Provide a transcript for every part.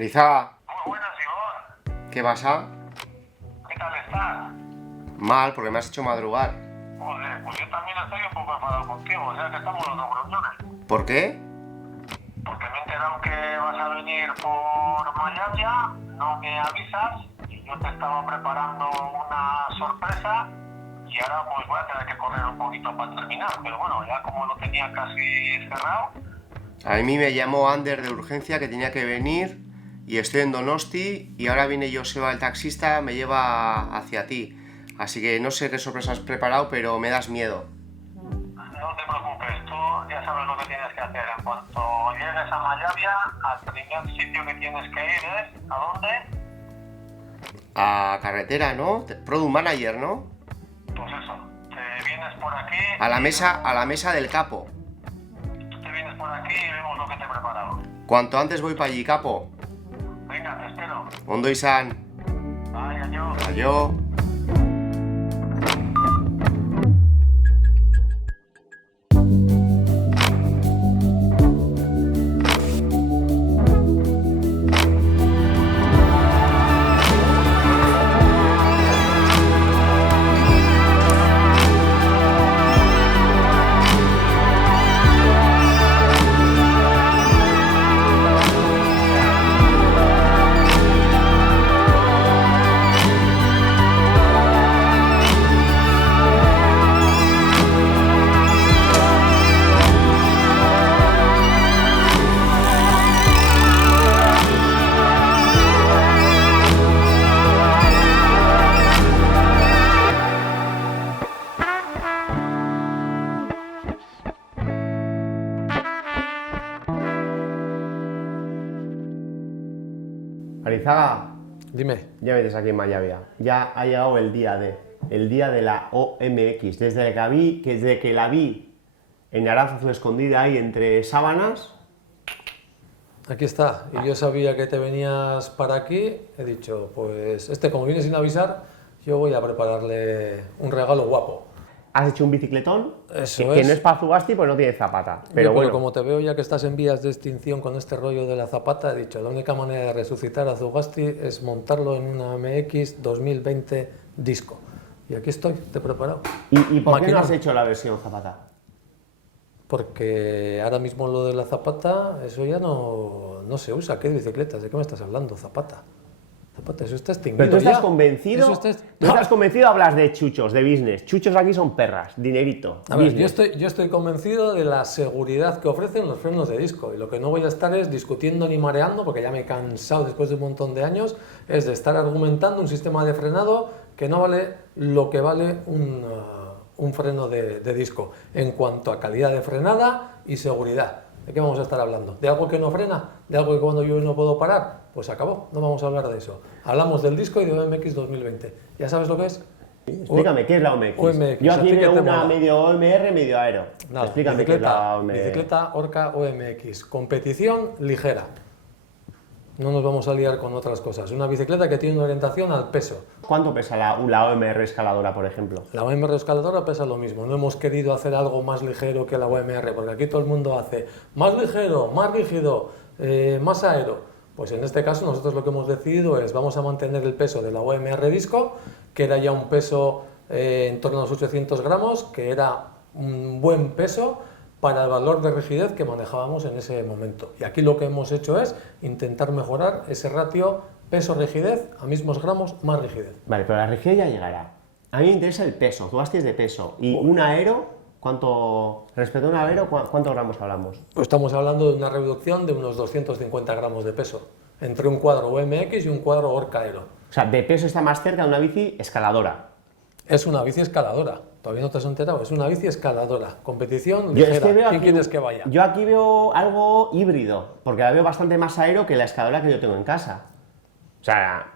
Arizaga, Muy buenas, Igor. ¿qué pasa? ¿Qué tal estás? Mal, porque me has hecho madrugar. Joder, pues yo también estoy un poco enfadado contigo, o sea que estamos los dos gruñones. ¿Por qué? Porque me he enterado que vas a venir por Mayavia, no me avisas, y yo te estaba preparando una sorpresa, y ahora pues voy a tener que correr un poquito para terminar, pero bueno, ya como lo tenía casi cerrado. A mí me llamó Ander de urgencia que tenía que venir y estoy en Donosti y ahora viene Joseba el taxista, me lleva hacia ti. Así que no sé qué sorpresa has preparado, pero me das miedo. No te preocupes, tú ya sabes lo que tienes que hacer. En cuanto llegues a Mayavia, al primer sitio que tienes que ir es, ¿a dónde? A carretera, ¿no? Product Manager, ¿no? Pues eso, te vienes por aquí. A la mesa del capo. Te vienes por aquí y vemos lo que te he preparado. Cuanto antes voy para allí, capo. Venga, te espero. Ondo izan. Vaya, yo. Ayo. Arizaga, Dime. ya me tienes aquí en Mayavia. Ya ha llegado el día de la OMX. Desde que la vi en Aránzazu escondida ahí entre sábanas. Aquí está. Y yo sabía que te venías para aquí. He dicho, pues como viene sin avisar, yo voy a prepararle un regalo guapo. Has hecho un bicicletón Eso que es. no es para Zugasti, pues no tiene zapata. Pero bueno, Como te veo ya que estás en vías de extinción con este rollo de la zapata, he dicho, la única manera de resucitar a Zugasti es montarlo en una MX 2020 disco. Y aquí estoy, te he preparado. ¿y por qué no Maquinón. has hecho la versión zapata? Porque ahora mismo lo de la zapata, eso ya no se usa. ¿Qué bicicletas? ¿De qué me estás hablando? Zapata. Zapata, eso está extinguido. Pero tú estás ya. convencido. Eso está Tú estás convencido, hablas de chuchos, de business. Chuchos aquí son perras, dinerito. A ver, business. yo estoy convencido de la seguridad que ofrecen los frenos de disco y lo que no voy a estar es discutiendo ni mareando, porque ya me he cansado después de un montón de años, es de estar argumentando un sistema de frenado que no vale lo que vale un freno de disco en cuanto a calidad de frenada y seguridad. ¿De qué vamos a estar hablando? ¿De algo que no frena? ¿De algo que cuando yo no puedo parar? Pues acabó, no vamos a hablar de eso. Hablamos del disco y de OMX 2020. ¿Ya sabes lo que es? Explícame, ¿qué es la OMX? OMX, Yo ¿a aquí ti qué veo te una mola? medio OMR, medio aero. Nada, Explícame qué es la OMR. bicicleta Orca OMX, competición ligera. No nos vamos a liar con otras cosas. Una bicicleta que tiene una orientación al peso. ¿Cuánto pesa la OMR escaladora, por ejemplo? La OMR escaladora pesa lo mismo. No hemos querido hacer algo más ligero que la OMR, porque aquí todo el mundo hace más ligero, más rígido, más aero. Pues en este caso nosotros lo que hemos decidido es vamos a mantener el peso de la OMR Disco, que era ya un peso en torno a los 800 gramos, que era un buen peso para el valor de rigidez que manejábamos en ese momento. Y aquí lo que hemos hecho es intentar mejorar ese ratio peso-rigidez a mismos gramos más rigidez. Vale, pero la rigidez ya llegará. A mí me interesa el peso, tú hasties de peso. Y un aero, respecto a un aero, ¿cuántos gramos hablamos? Pues estamos hablando de una reducción de unos 250 gramos de peso entre un cuadro OMX y un cuadro Orca Aero. O sea, de peso está más cerca de una bici escaladora. Es una bici escaladora. Todavía no te has enterado. Es una bici escaladora. Competición Yo ligera. es que veo ¿Quién aquí, quieres que vaya? yo aquí veo algo híbrido, porque la veo bastante más aero que la escaladora que yo tengo en casa. O sea,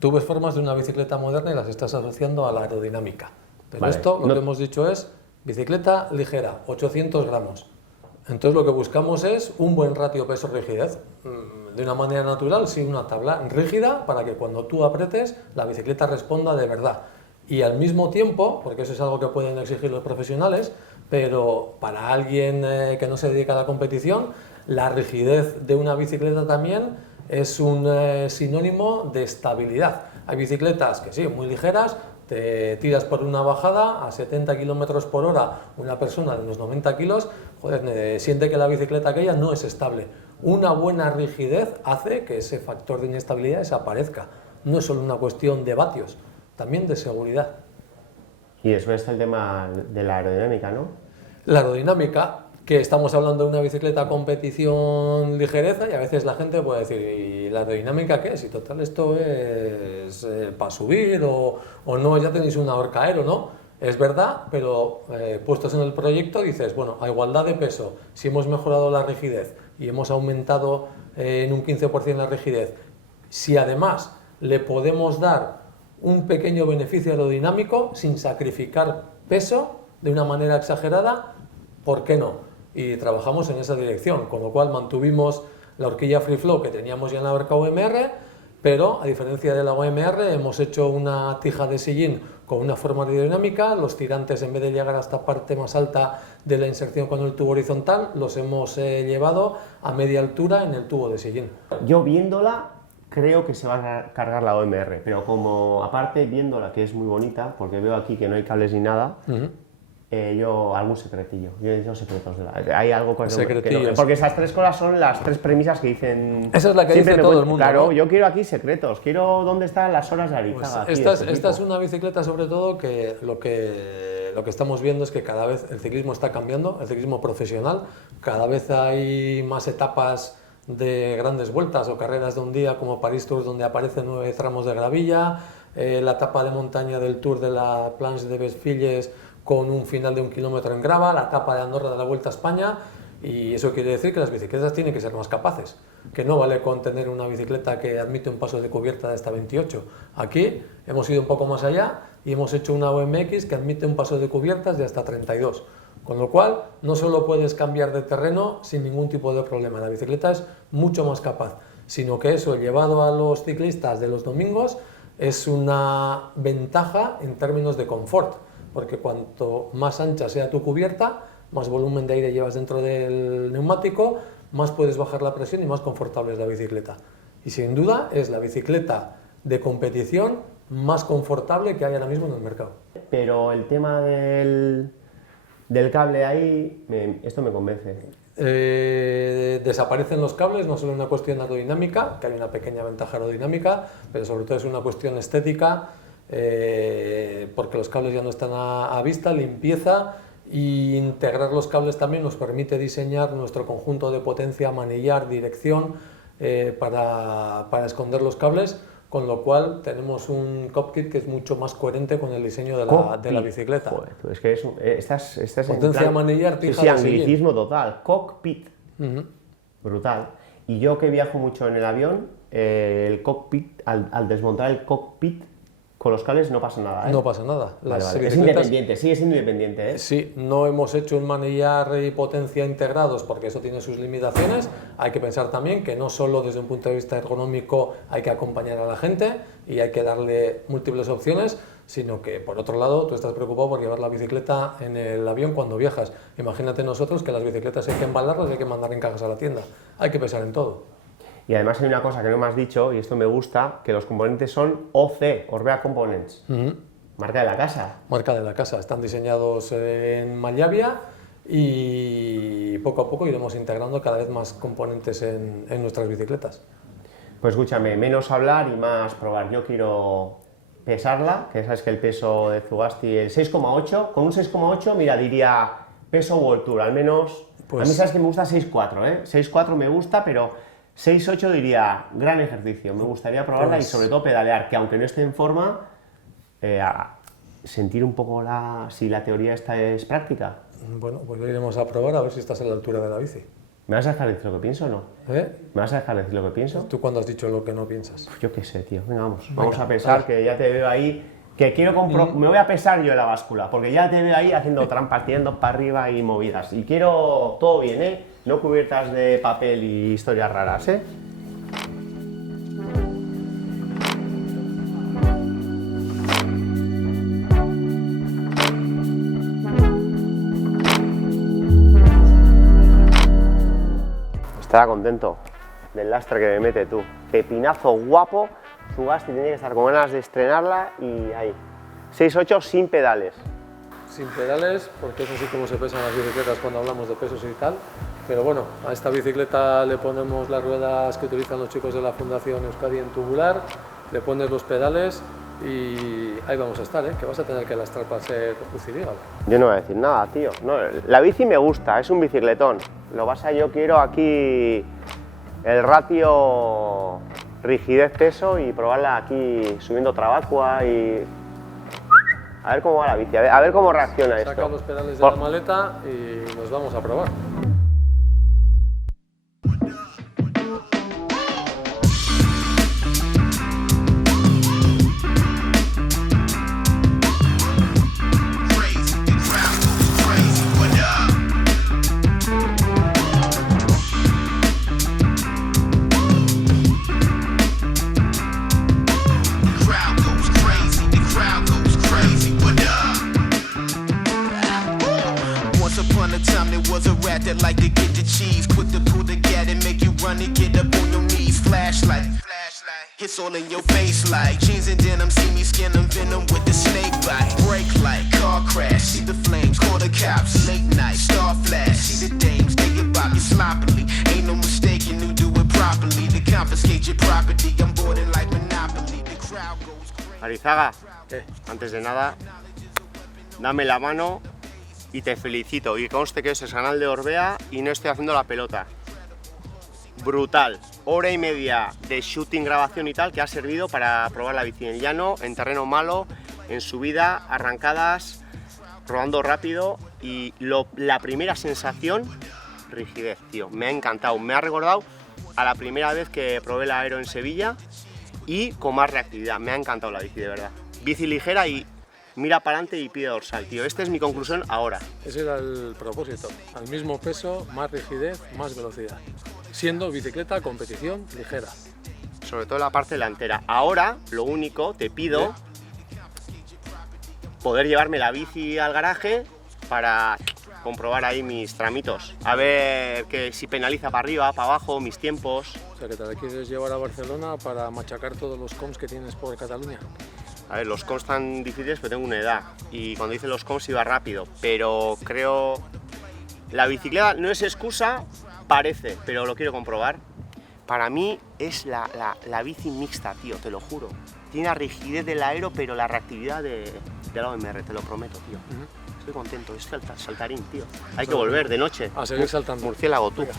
Tú ves formas de una bicicleta moderna y las estás asociando a la aerodinámica. Pero Vale. esto, lo No- que hemos dicho es bicicleta ligera, 800 gramos. Entonces lo que buscamos es un buen ratio peso-rigidez. De una manera natural, sí, una tabla rígida para que cuando tú apretes la bicicleta responda de verdad. Y al mismo tiempo, porque eso es algo que pueden exigir los profesionales, pero para alguien que no se dedica a la competición, la rigidez de una bicicleta también es un sinónimo de estabilidad. Hay bicicletas que sí, muy ligeras, te tiras por una bajada a 70 km por hora, una persona de unos 90 kilos, joder, siente que la bicicleta aquella no es estable. Una buena rigidez hace que ese factor de inestabilidad desaparezca. No es solo una cuestión de vatios, también de seguridad. Y después está el tema de la aerodinámica, ¿no? La aerodinámica, que estamos hablando de una bicicleta competición ligereza y a veces la gente puede decir, ¿y la aerodinámica qué es? Y total, esto es para subir o no, ya tenéis una horca aero, ¿no? Es verdad, pero puestos en el proyecto dices, bueno, a igualdad de peso, si hemos mejorado la rigidez y hemos aumentado en un 15% la rigidez, si además le podemos dar un pequeño beneficio aerodinámico sin sacrificar peso de una manera exagerada, ¿por qué no? Y trabajamos en esa dirección, con lo cual mantuvimos la horquilla Free Flow que teníamos ya en la horca OMR, pero a diferencia de la OMR hemos hecho una tija de sillín con una forma aerodinámica, los tirantes en vez de llegar a esta parte más alta de la inserción con el tubo horizontal, los hemos llevado a media altura en el tubo de sillín. Yo viéndola creo que se va a cargar la OMR, pero como aparte viéndola que es muy bonita, porque veo aquí que no hay cables ni nada, yo algún secretillo, yo secretos de la... Hay algo con secretillos. Porque esas tres cosas son las tres premisas que dicen... Esa es la que dice todo el mundo, claro, ¿no? Yo quiero aquí secretos, quiero dónde están las horas de Arizaga. Pues esta es una bicicleta sobre todo que lo que estamos viendo es que cada vez el ciclismo está cambiando, el ciclismo profesional, cada vez hay más etapas de grandes vueltas o carreras de un día como París Tours donde aparecen 9 tramos de gravilla, la etapa de montaña del Tour de la Planche de Bèsfilles con un final de 1 kilómetro en grava, la etapa de Andorra de la Vuelta a España, y eso quiere decir que las bicicletas tienen que ser más capaces, que no vale con tener una bicicleta que admite un paso de cubierta de hasta 28. Aquí hemos ido un poco más allá y hemos hecho una OMX que admite un paso de cubiertas de hasta 32. Con lo cual, no solo puedes cambiar de terreno sin ningún tipo de problema, la bicicleta es mucho más capaz, sino que eso, llevado a los ciclistas de los domingos, es una ventaja en términos de confort, porque cuanto más ancha sea tu cubierta, más volumen de aire llevas dentro del neumático, más puedes bajar la presión y más confortable es la bicicleta. Y sin duda es la bicicleta de competición más confortable que hay ahora mismo en el mercado. Pero el tema del cable ahí, esto me convence. Desaparecen los cables, no solo una cuestión aerodinámica, que hay una pequeña ventaja aerodinámica, pero sobre todo es una cuestión estética, porque los cables ya no están a vista, limpieza, y integrar los cables también nos permite diseñar nuestro conjunto de potencia, manillar, dirección, para esconder los cables, con lo cual tenemos un cockpit que es mucho más coherente con el diseño de la bicicleta. Joder, es que estás potencia, en plan, manillar, tija sí, de anglicismo total, cockpit, brutal. Y yo que viajo mucho en el avión, el cockpit, al desmontar el cockpit con los cables no pasa nada, ¿eh? No pasa nada. Vale. Es independiente, sigue siendo independiente, ¿eh? Sí, no hemos hecho un manillar y potencia integrados porque eso tiene sus limitaciones. Hay que pensar también que no solo desde un punto de vista ergonómico hay que acompañar a la gente y hay que darle múltiples opciones, sino que por otro lado tú estás preocupado por llevar la bicicleta en el avión cuando viajas. Imagínate nosotros que las bicicletas hay que embalarlas y hay que mandar en cajas a la tienda. Hay que pensar en todo. Y además hay una cosa que no me has dicho, y esto me gusta, que los componentes son OC, Orbea Components, marca de la casa. Marca de la casa, están diseñados en Mallavia y poco a poco iremos integrando cada vez más componentes en nuestras bicicletas. Pues escúchame, menos hablar y más probar. Yo quiero pesarla, que sabes que el peso de Zugasti es 6,8, con un 6,8, mira, diría peso World Tour, al menos, pues... A mí sabes que me gusta 6,4, ¿eh? 6,4 me gusta, pero... 6,8 diría, gran ejercicio, me gustaría probarla pues... y sobre todo pedalear, que aunque no esté en forma, sentir un poco si la teoría esta es práctica. Bueno, pues lo iremos a probar a ver si estás a la altura de la bici. ¿Me vas a dejar decir lo que pienso o no? ¿Me vas a dejar decir lo que pienso? ¿Tú cuándo has dicho lo que no piensas? Yo qué sé, tío, venga, vamos a pesar, que ya te veo ahí, que quiero me voy a pesar yo en la báscula, porque ya te veo ahí haciendo trampas, tirando para arriba y movidas, y quiero todo bien, ¿eh? No cubiertas de papel y historias raras, ¿eh? Estará contento del lastre que me mete tú. pepinazo guapo. Zugasti tiene que estar con ganas de estrenarla y ahí. 6.8 sin pedales. Sin pedales, porque es así como se pesan las bicicletas cuando hablamos de pesos y tal. Pero bueno, a esta bicicleta le ponemos las ruedas que utilizan los chicos de la Fundación Euskadi en tubular, le pones los pedales y ahí vamos a estar, que vas a tener que lastrar para ser UCI. Yo no voy a decir nada, tío. No, la bici me gusta, es un bicicletón. Lo que pasa, yo quiero aquí el ratio rigidez-peso y probarla aquí subiendo trabacua y a ver cómo va la bici, a ver cómo reacciona esto. Saca los pedales de la maleta y nos vamos a probar. That like to get the cheese, quick to pull the gat and make you run and get up on your knees. Flashlight, hits all in your face like jeans and denim. See me skin them venom with the snake bite. Brake light, car crash, see the flames, call the cops. Late night, star flash, see the dames, they get about you sloppily. Ain't no mistaking who do it properly. To confiscate your property, I'm boarding like Monopoly. The crowd goes crazy. Arizaga, antes de nada, dame la mano y te felicito, y conste que es el canal de Orbea y no estoy haciendo la pelota. Brutal, hora y media de shooting, grabación y tal, que ha servido para probar la bici en llano, en terreno malo, en subida, arrancadas, rodando rápido y la primera sensación, rigidez, tío, me ha encantado, me ha recordado a la primera vez que probé la Aero en Sevilla y con más reactividad, me ha encantado la bici de verdad. Bici ligera y mira para adelante y pide dorsal, tío. Esta es mi conclusión ahora. Ese era el propósito. Al mismo peso, más rigidez, más velocidad. Siendo bicicleta competición ligera. Sobre todo la parte delantera. Ahora, lo único, te pido poder llevarme la bici al garaje para comprobar ahí mis tramitos. A ver que si penaliza para arriba, para abajo, mis tiempos. O sea, que te la quieres llevar a Barcelona para machacar todos los coms que tienes por Cataluña. A ver, los coms tan difíciles, pero tengo una edad y cuando hice los coms iba rápido, pero creo... La bicicleta no es excusa, parece, pero lo quiero comprobar. Para mí es la bici mixta, tío, te lo juro. Tiene la rigidez del Aero, pero la reactividad de la OMR, te lo prometo, tío. Estoy contento, es saltarín, tío. Hay que volver de noche. A seguir saltando. Murciélago, tú. Venga.